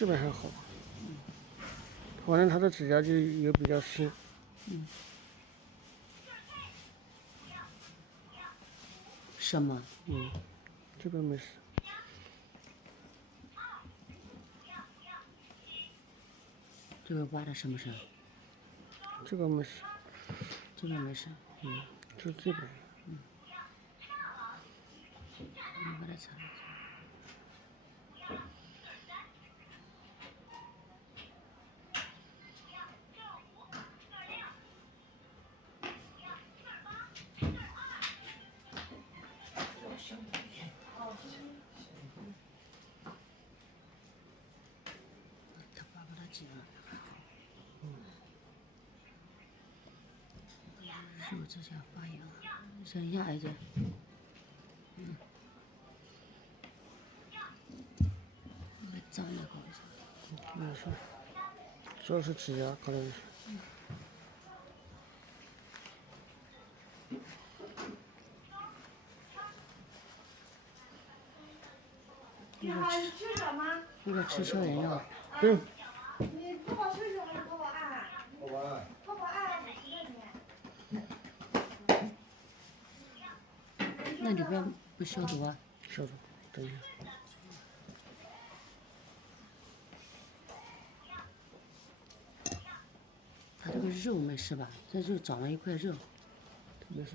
这边还好，反正他的指甲就有比较深。深吗？这边没事。这边挖的深不深？这个没事。这边没事。就这边。你把它擦一下。他拔不了几了。肉指甲发炎了，先压一下。脏一好一些。没事，主要是指甲可能是。你好，你缺什么？那个吃消炎药。不用。你淘宝收拾还是淘宝按啊？淘宝按50块钱。那里边不消毒啊？消毒，等一下。他这个肉没事吧？这就长了一块肉。没事。